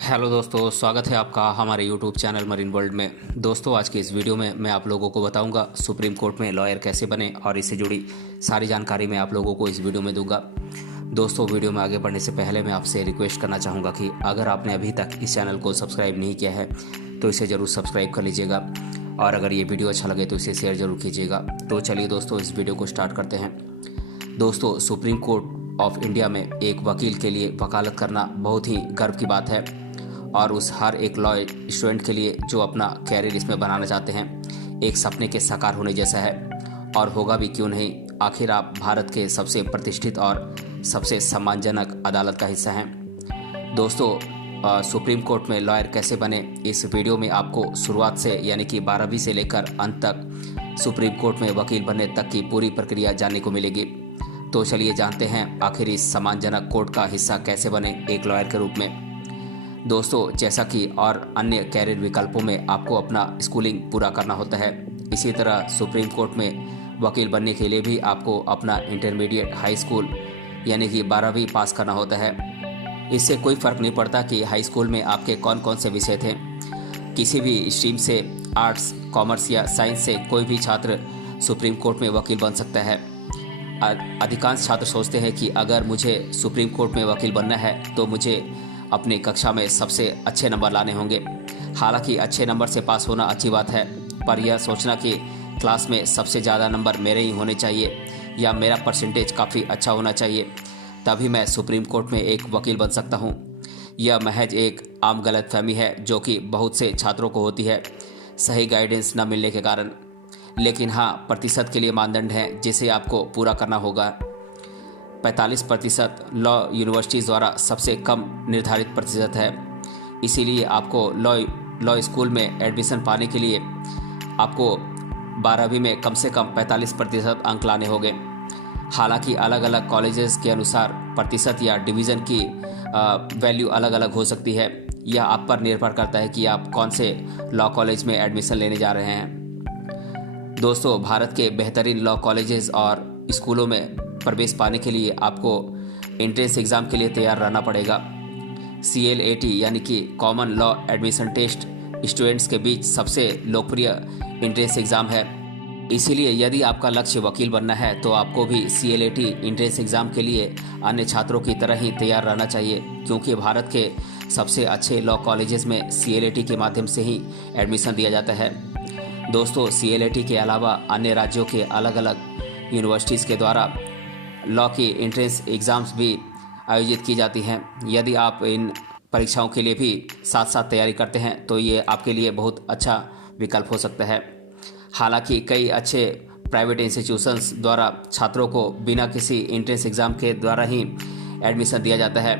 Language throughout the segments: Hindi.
हेलो दोस्तों, स्वागत है आपका हमारे यूट्यूब चैनल मरीन वर्ल्ड में। दोस्तों, आज के इस वीडियो में मैं आप लोगों को बताऊंगा सुप्रीम कोर्ट में लॉयर कैसे बने और इससे जुड़ी सारी जानकारी मैं आप लोगों को इस वीडियो में दूंगा। दोस्तों, वीडियो में आगे बढ़ने से पहले मैं आपसे रिक्वेस्ट करना चाहूँगा कि अगर आपने अभी तक इस चैनल को सब्सक्राइब नहीं किया है तो इसे ज़रूर सब्सक्राइब कर लीजिएगा और अगर ये वीडियो अच्छा लगे तो इसे शेयर ज़रूर कीजिएगा। तो चलिए दोस्तों, इस वीडियो को स्टार्ट करते हैं। दोस्तों, सुप्रीम कोर्ट ऑफ इंडिया में एक वकील के लिए वकालत करना बहुत ही गर्व की बात है और उस हर एक लॉ स्टूडेंट के लिए जो अपना कैरियर इसमें बनाना चाहते हैं एक सपने के साकार होने जैसा है और होगा भी क्यों नहीं। आखिर आप भारत के सबसे प्रतिष्ठित और सबसे सम्मानजनक अदालत का हिस्सा हैं। दोस्तों, सुप्रीम कोर्ट में लॉयर कैसे बने, इस वीडियो में आपको शुरुआत से यानी कि 12वीं से लेकर अंत तक सुप्रीम कोर्ट में वकील बनने तक की पूरी प्रक्रिया जानने को मिलेगी। तो चलिए जानते हैं आखिर इस सम्मानजनक कोर्ट का हिस्सा कैसे बने एक लॉयर के रूप में। दोस्तों, जैसा कि और अन्य कैरियर विकल्पों में आपको अपना स्कूलिंग पूरा करना होता है, इसी तरह सुप्रीम कोर्ट में वकील बनने के लिए भी आपको अपना इंटरमीडिएट हाई स्कूल यानी कि 12वीं पास करना होता है। इससे कोई फ़र्क नहीं पड़ता कि हाई स्कूल में आपके कौन कौन से विषय थे। किसी भी स्ट्रीम से, आर्ट्स, कॉमर्स या साइंस से कोई भी छात्र सुप्रीम कोर्ट में वकील बन सकता है। अधिकांश छात्र सोचते हैं कि अगर मुझे सुप्रीम कोर्ट में वकील बनना है तो मुझे अपनी कक्षा में सबसे अच्छे नंबर लाने होंगे। हालांकि अच्छे नंबर से पास होना अच्छी बात है, पर यह सोचना कि क्लास में सबसे ज़्यादा नंबर मेरे ही होने चाहिए या मेरा परसेंटेज काफ़ी अच्छा होना चाहिए तभी मैं सुप्रीम कोर्ट में एक वकील बन सकता हूँ, यह महज एक आम गलतफहमी है जो कि बहुत से छात्रों को होती है सही गाइडेंस न मिलने के कारण। लेकिन हाँ, प्रतिशत के लिए मानदंड है जिसे आपको पूरा करना होगा। 45% लॉ यूनिवर्सिटीज़ द्वारा सबसे कम निर्धारित प्रतिशत है। इसीलिए आपको लॉ स्कूल में एडमिशन पाने के लिए आपको 12वीं में कम से कम 45% अंक लाने होंगे। हालांकि अलग अलग कॉलेजेस के अनुसार प्रतिशत या डिवीज़न की वैल्यू अलग अलग हो सकती है। यह आप पर निर्भर करता है कि आप कौन से लॉ कॉलेज में एडमिशन लेने जा रहे हैं। दोस्तों, भारत के बेहतरीन लॉ कॉलेजेस और स्कूलों में प्रवेश पाने के लिए आपको एंट्रेंस एग्ज़ाम के लिए तैयार रहना पड़ेगा। CLAT यानी कि common law admission test students के बीच सबसे लोकप्रिय एंट्रेंस एग्ज़ाम है। इसीलिए यदि आपका लक्ष्य वकील बनना है तो आपको भी CLAT एंट्रेंस एग्ज़ाम के लिए अन्य छात्रों की तरह ही तैयार रहना चाहिए, क्योंकि भारत के सबसे अच्छे लॉ कॉलेजेस में CLAT के माध्यम से ही एडमिशन दिया जाता है। दोस्तों, CLAT के अलावा अन्य राज्यों के अलग अलग यूनिवर्सिटीज़ के द्वारा लॉ की एंट्रेंस एग्ज़ाम्स भी आयोजित की जाती हैं। यदि आप इन परीक्षाओं के लिए भी साथ साथ तैयारी करते हैं तो ये आपके लिए बहुत अच्छा विकल्प हो सकता है। हालांकि कई अच्छे प्राइवेट इंस्टीट्यूशंस द्वारा छात्रों को बिना किसी एंट्रेंस एग्ज़ाम के द्वारा ही एडमिशन दिया जाता है,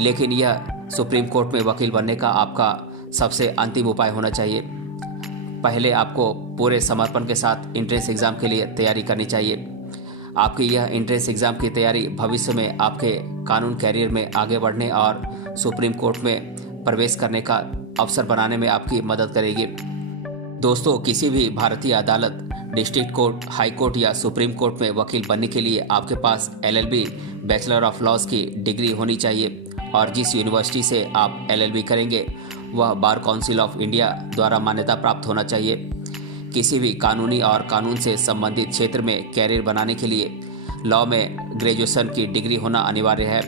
लेकिन यह सुप्रीम कोर्ट में वकील बनने का आपका सबसे अंतिम उपाय होना चाहिए। पहले आपको पूरे समर्पण के साथ एंट्रेंस एग्ज़ाम के लिए तैयारी करनी चाहिए। आपकी यह एंट्रेंस एग्ज़ाम की तैयारी भविष्य में आपके कानून कैरियर में आगे बढ़ने और सुप्रीम कोर्ट में प्रवेश करने का अवसर बनाने में आपकी मदद करेगी। दोस्तों, किसी भी भारतीय अदालत, डिस्ट्रिक्ट कोर्ट, हाई कोर्ट या सुप्रीम कोर्ट में वकील बनने के लिए आपके पास LLB बैचलर ऑफ लॉज की डिग्री होनी चाहिए और जिस यूनिवर्सिटी से आप LLB करेंगे वह बार काउंसिल ऑफ इंडिया द्वारा मान्यता प्राप्त होना चाहिए। किसी भी कानूनी और कानून से संबंधित क्षेत्र में कैरियर बनाने के लिए लॉ में ग्रेजुएशन की डिग्री होना अनिवार्य है।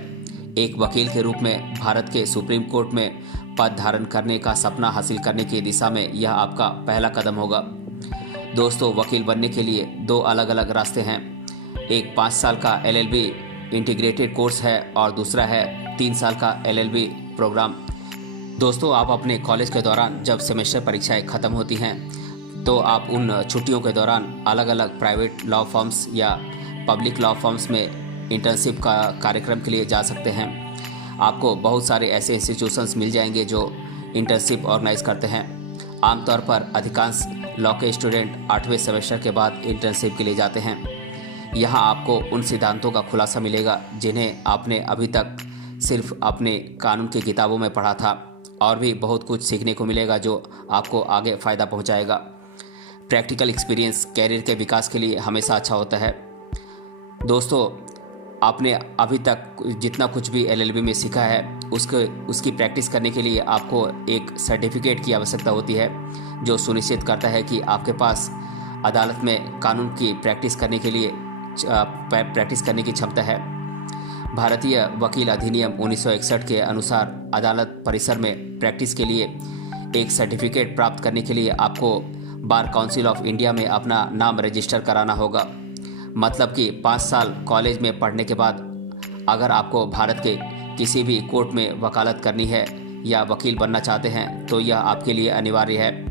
एक वकील के रूप में भारत के सुप्रीम कोर्ट में पद धारण करने का सपना हासिल करने की दिशा में यह आपका पहला कदम होगा। दोस्तों, वकील बनने के लिए 2 अलग अलग रास्ते हैं। एक 5 साल का LLB इंटीग्रेटेड कोर्स है और दूसरा है 3 साल का LLB प्रोग्राम। दोस्तों, आप अपने कॉलेज के दौरान जब सेमेस्टर परीक्षाएं ख़त्म होती हैं तो आप उन छुट्टियों के दौरान अलग अलग प्राइवेट लॉ फर्म्स या पब्लिक लॉ फर्म्स में इंटर्नशिप का कार्यक्रम के लिए जा सकते हैं। आपको बहुत सारे ऐसे इंस्टीट्यूशंस मिल जाएंगे जो इंटर्नशिप ऑर्गेनाइज करते हैं। आमतौर पर अधिकांश लॉ के स्टूडेंट 8वें सेमेस्टर के बाद इंटर्नशिप के लिए जाते हैं। यहाँ आपको उन सिद्धांतों का खुलासा मिलेगा जिन्हें आपने अभी तक सिर्फ अपने कानून की किताबों में पढ़ा था और भी बहुत कुछ सीखने को मिलेगा जो आपको आगे फ़ायदा पहुँचाएगा। प्रैक्टिकल एक्सपीरियंस कैरियर के विकास के लिए हमेशा अच्छा होता है। दोस्तों, आपने अभी तक जितना कुछ भी LLB में सीखा है उसकी प्रैक्टिस करने के लिए आपको एक सर्टिफिकेट की आवश्यकता होती है जो सुनिश्चित करता है कि आपके पास अदालत में कानून की प्रैक्टिस करने की क्षमता है। भारतीय वकील अधिनियम 1961 के अनुसार अदालत परिसर में प्रैक्टिस के लिए एक सर्टिफिकेट प्राप्त करने के लिए आपको बार काउंसिल ऑफ इंडिया में अपना नाम रजिस्टर कराना होगा। मतलब कि 5 साल कॉलेज में पढ़ने के बाद अगर आपको भारत के किसी भी कोर्ट में वकालत करनी है या वकील बनना चाहते हैं तो यह आपके लिए अनिवार्य है।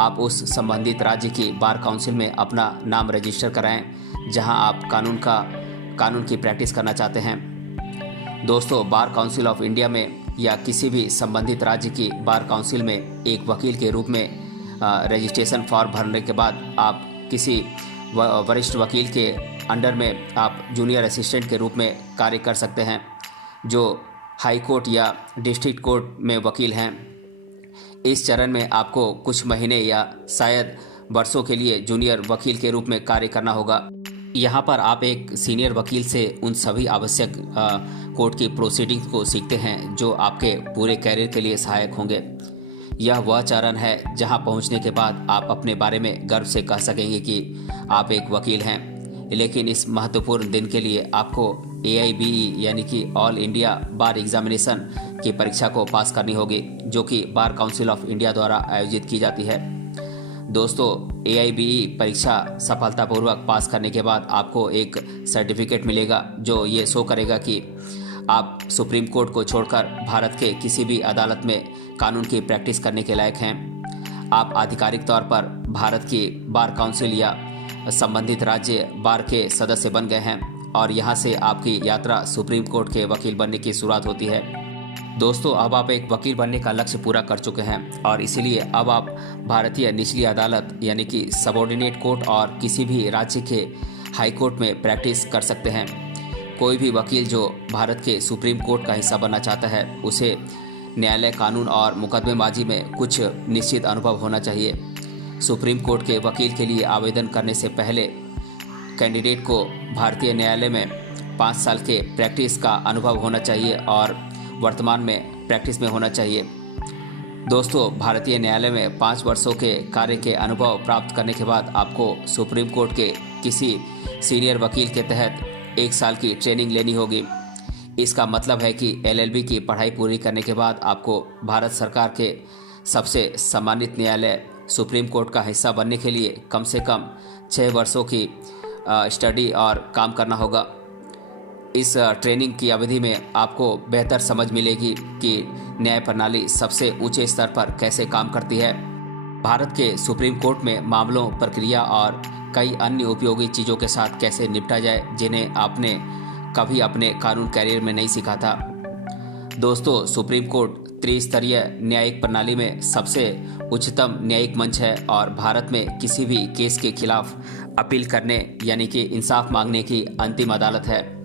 आप उस संबंधित राज्य की बार काउंसिल में अपना नाम रजिस्टर कराएं जहां आप कानून की प्रैक्टिस करना चाहते हैं। दोस्तों, बार काउंसिल ऑफ इंडिया में या किसी भी संबंधित राज्य की बार काउंसिल में एक वकील के रूप में रजिस्ट्रेशन फॉर्म भरने के बाद आप किसी वरिष्ठ वकील के अंडर में आप जूनियर असिस्टेंट के रूप में कार्य कर सकते हैं जो हाई कोर्ट या डिस्ट्रिक्ट कोर्ट में वकील हैं। इस चरण में आपको कुछ महीने या शायद वर्षों के लिए जूनियर वकील के रूप में कार्य करना होगा। यहाँ पर आप एक सीनियर वकील से उन सभी आवश्यक कोर्ट की प्रोसीडिंग्स को सीखते हैं जो आपके पूरे कैरियर के लिए सहायक होंगे। यह वह चरण है जहाँ पहुँचने के बाद आप अपने बारे में गर्व से कह सकेंगे कि आप एक वकील हैं। लेकिन इस महत्वपूर्ण दिन के लिए आपको AIBE यानी कि ऑल इंडिया बार एग्जामिनेशन की परीक्षा को पास करनी होगी जो कि बार काउंसिल ऑफ इंडिया द्वारा आयोजित की जाती है। दोस्तों, AIBE परीक्षा सफलतापूर्वक पास करने के बाद आपको एक सर्टिफिकेट मिलेगा जो ये शो करेगा कि आप सुप्रीम कोर्ट को छोड़कर भारत के किसी भी अदालत में कानून की प्रैक्टिस करने के लायक हैं। आप आधिकारिक तौर पर भारत की बार काउंसिल या संबंधित राज्य बार के सदस्य बन गए हैं और यहाँ से आपकी यात्रा सुप्रीम कोर्ट के वकील बनने की शुरुआत होती है। दोस्तों, अब आप एक वकील बनने का लक्ष्य पूरा कर चुके हैं और इसीलिए अब आप भारतीय निचली अदालत यानी कि सबऑर्डिनेट कोर्ट और किसी भी राज्य के हाई कोर्ट में प्रैक्टिस कर सकते हैं। कोई भी वकील जो भारत के सुप्रीम कोर्ट का हिस्सा बनना चाहता है उसे न्यायालय, कानून और मुकदमेबाजी में कुछ निश्चित अनुभव होना चाहिए। सुप्रीम कोर्ट के वकील के लिए आवेदन करने से पहले कैंडिडेट को भारतीय न्यायालय में 5 साल के प्रैक्टिस का अनुभव होना चाहिए और वर्तमान में प्रैक्टिस में होना चाहिए। दोस्तों, भारतीय न्यायालय में 5 वर्षों के कार्य के अनुभव प्राप्त करने के बाद आपको सुप्रीम कोर्ट के किसी सीनियर वकील के तहत 1 साल की ट्रेनिंग लेनी होगी। इसका मतलब है कि LLB की पढ़ाई पूरी करने के बाद आपको भारत सरकार के सबसे सम्मानित न्यायालय सुप्रीम कोर्ट का हिस्सा बनने के लिए कम से कम 6 वर्षों की स्टडी और काम करना होगा। इस ट्रेनिंग की अवधि में आपको बेहतर समझ मिलेगी कि न्याय प्रणाली सबसे ऊंचे स्तर पर कैसे काम करती है। भारत के सुप्रीम कोर्ट में मामलों, प्रक्रिया और कई अन्य उपयोगी चीज़ों के साथ कैसे निपटा जाए जिन्हें आपने कभी अपने कानून कैरियर में नहीं सीखा था। दोस्तों, सुप्रीम कोर्ट त्रिस्तरीय न्यायिक प्रणाली में सबसे उच्चतम न्यायिक मंच है और भारत में किसी भी केस के खिलाफ अपील करने यानी कि इंसाफ मांगने की अंतिम अदालत है।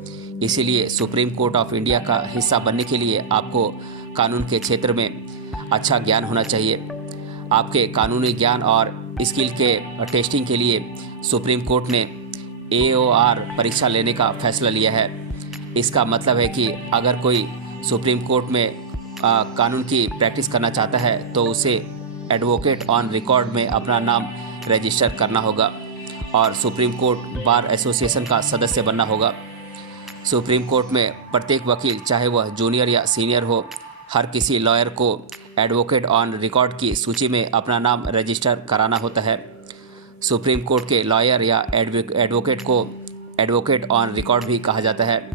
इसीलिए सुप्रीम कोर्ट ऑफ इंडिया का हिस्सा बनने के लिए आपको कानून के क्षेत्र में अच्छा ज्ञान होना चाहिए। आपके कानूनी ज्ञान और स्किल के टेस्टिंग के लिए सुप्रीम कोर्ट ने AOR परीक्षा लेने का फैसला लिया है। इसका मतलब है कि अगर कोई सुप्रीम कोर्ट में कानून की प्रैक्टिस करना चाहता है तो उसे एडवोकेट ऑन रिकॉर्ड में अपना नाम रजिस्टर करना होगा और सुप्रीम कोर्ट बार एसोसिएशन का सदस्य बनना होगा। सुप्रीम कोर्ट में प्रत्येक वकील, चाहे वह जूनियर या सीनियर हो, हर किसी लॉयर को एडवोकेट ऑन रिकॉर्ड की सूची में अपना नाम रजिस्टर कराना होता है। सुप्रीम कोर्ट के लॉयर या एडवोकेट को एडवोकेट ऑन रिकॉर्ड भी कहा जाता है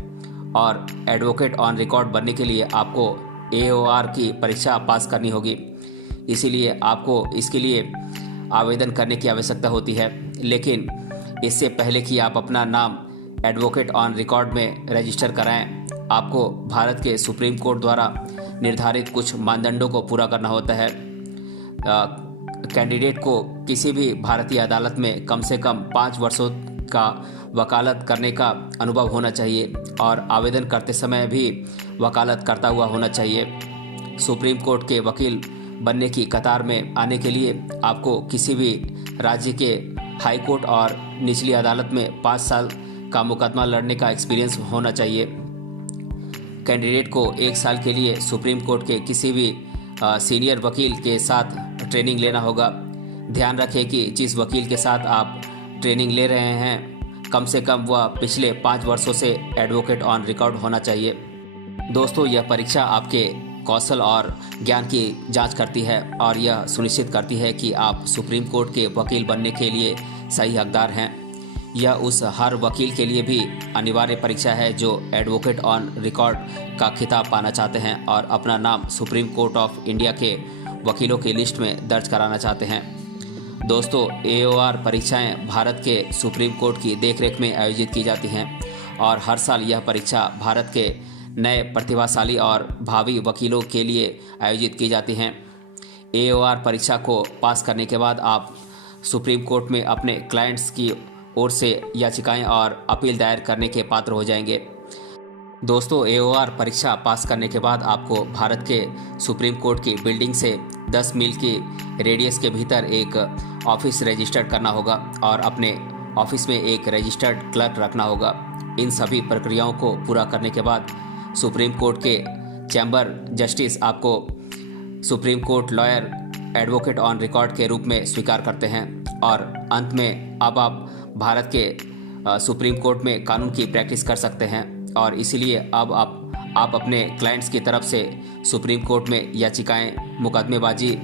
और एडवोकेट ऑन रिकॉर्ड बनने के लिए आपको AOR की परीक्षा पास करनी होगी। इसीलिए आपको इसके लिए आवेदन करने की आवश्यकता होती है। लेकिन इससे पहले कि आप अपना नाम एडवोकेट ऑन रिकॉर्ड में रजिस्टर कराएं, आपको भारत के सुप्रीम कोर्ट द्वारा निर्धारित कुछ मानदंडों को पूरा करना होता है। कैंडिडेट को किसी भी भारतीय अदालत में कम से कम 5 वर्षों का वकालत करने का अनुभव होना चाहिए और आवेदन करते समय भी वकालत करता हुआ होना चाहिए। सुप्रीम कोर्ट के वकील बनने की कतार में आने के लिए आपको किसी भी राज्य के हाई कोर्ट और निचली अदालत में 5 साल का मुकदमा लड़ने का एक्सपीरियंस होना चाहिए। कैंडिडेट को 1 साल के लिए सुप्रीम कोर्ट के किसी भी सीनियर वकील के साथ ट्रेनिंग लेना होगा। ध्यान रखें कि जिस वकील के साथ आप ट्रेनिंग ले रहे हैं कम से कम वह पिछले 5 वर्षों से एडवोकेट ऑन रिकॉर्ड होना चाहिए। दोस्तों, यह परीक्षा आपके कौशल और ज्ञान की जांच करती है और यह सुनिश्चित करती है कि आप सुप्रीम कोर्ट के वकील बनने के लिए सही हकदार हैं। यह उस हर वकील के लिए भी अनिवार्य परीक्षा है जो एडवोकेट ऑन रिकॉर्ड का खिताब पाना चाहते हैं और अपना नाम सुप्रीम कोर्ट ऑफ इंडिया के वकीलों की लिस्ट में दर्ज कराना चाहते हैं। दोस्तों, AOR परीक्षाएं भारत के सुप्रीम कोर्ट की देखरेख में आयोजित की जाती हैं और हर साल यह परीक्षा भारत के नए प्रतिभाशाली और भावी वकीलों के लिए आयोजित की जाती हैं। AOR परीक्षा को पास करने के बाद आप सुप्रीम कोर्ट में अपने क्लाइंट्स की ओर से याचिकाएं और अपील दायर करने के पात्र हो जाएंगे। दोस्तों, AOR परीक्षा पास करने के बाद आपको भारत के सुप्रीम कोर्ट की बिल्डिंग से 10 मील की रेडियस के भीतर एक ऑफिस रजिस्टर्ड करना होगा और अपने ऑफिस में एक रजिस्टर्ड क्लर्क रखना होगा। इन सभी प्रक्रियाओं को पूरा करने के बाद सुप्रीम कोर्ट के चैम्बर जस्टिस आपको supreme court lawyer advocate on record के रूप में स्वीकार करते हैं और अंत में अब आप भारत के सुप्रीम कोर्ट में कानून की प्रैक्टिस कर सकते हैं और इसीलिए अब आप अपने क्लाइंट्स की तरफ से सुप्रीम कोर्ट में याचिकाएं, मुकदमेबाजी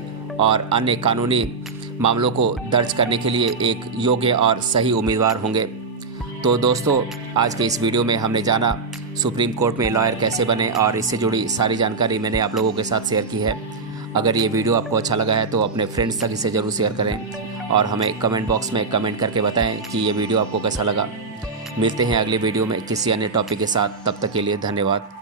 और अन्य कानूनी मामलों को दर्ज करने के लिए एक योग्य और सही उम्मीदवार होंगे। तो दोस्तों, आज के इस वीडियो में हमने जाना सुप्रीम कोर्ट में लॉयर कैसे बने और इससे जुड़ी सारी जानकारी मैंने आप लोगों के साथ शेयर की है। अगर ये वीडियो आपको अच्छा लगा है तो अपने फ्रेंड्स तक इसे ज़रूर शेयर करें और हमें कमेंट बॉक्स में कमेंट करके बताएं कि ये वीडियो आपको कैसा लगा। मिलते हैं अगले वीडियो में किसी अन्य टॉपिक के साथ। तब तक के लिए धन्यवाद।